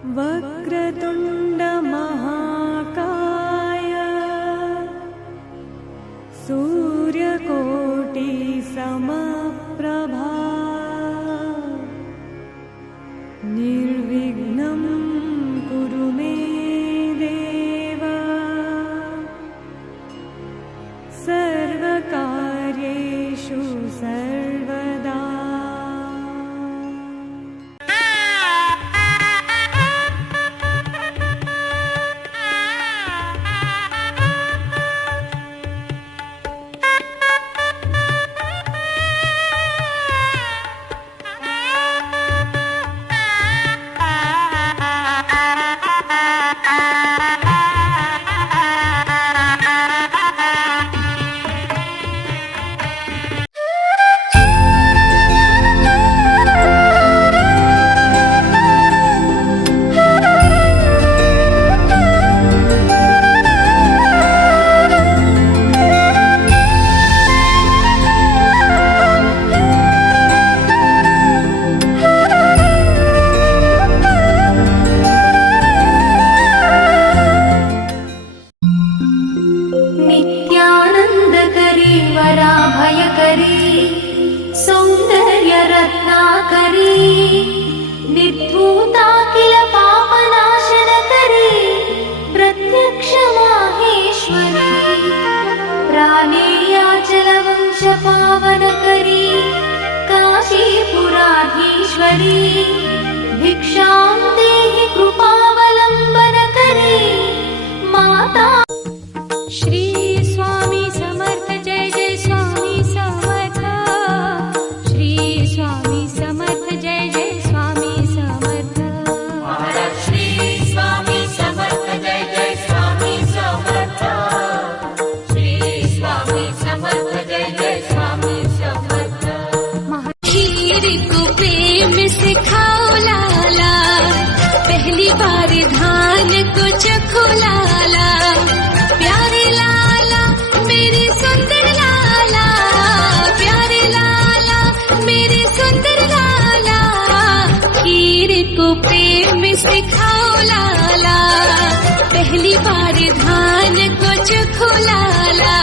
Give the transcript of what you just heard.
वक्रतुण्ड महाकाय सूर्यकोटि समप्रभा निर्विघ्नं कुरु मे देव सर्वकार्येषु सर्वदा। पावनकरी काशीपुराधीश्वरी भिक्षां देहि कृपावलम्बनकरी माता। श्री स्वामी समर्थ जय जय स्वामी समर्थ। श्री स्वामी समर्थ जय जय स्वामी समर्थ। महाराज श्री स्वामी समर्थ जय जय स्वामी समर्थ। श्री स्वामी समर्थ जय जय स्वामी समर्थ। खीर को प्रेम सिखाओ लाला, पहली बार धान को चखो लाला। प्यारे लाला मेरे सुंदर लाला, प्यारे लाला मेरे सुंदर लाला। खीर को प्रेम सिखाओ लाला, पहली बार धान को चखो लाला।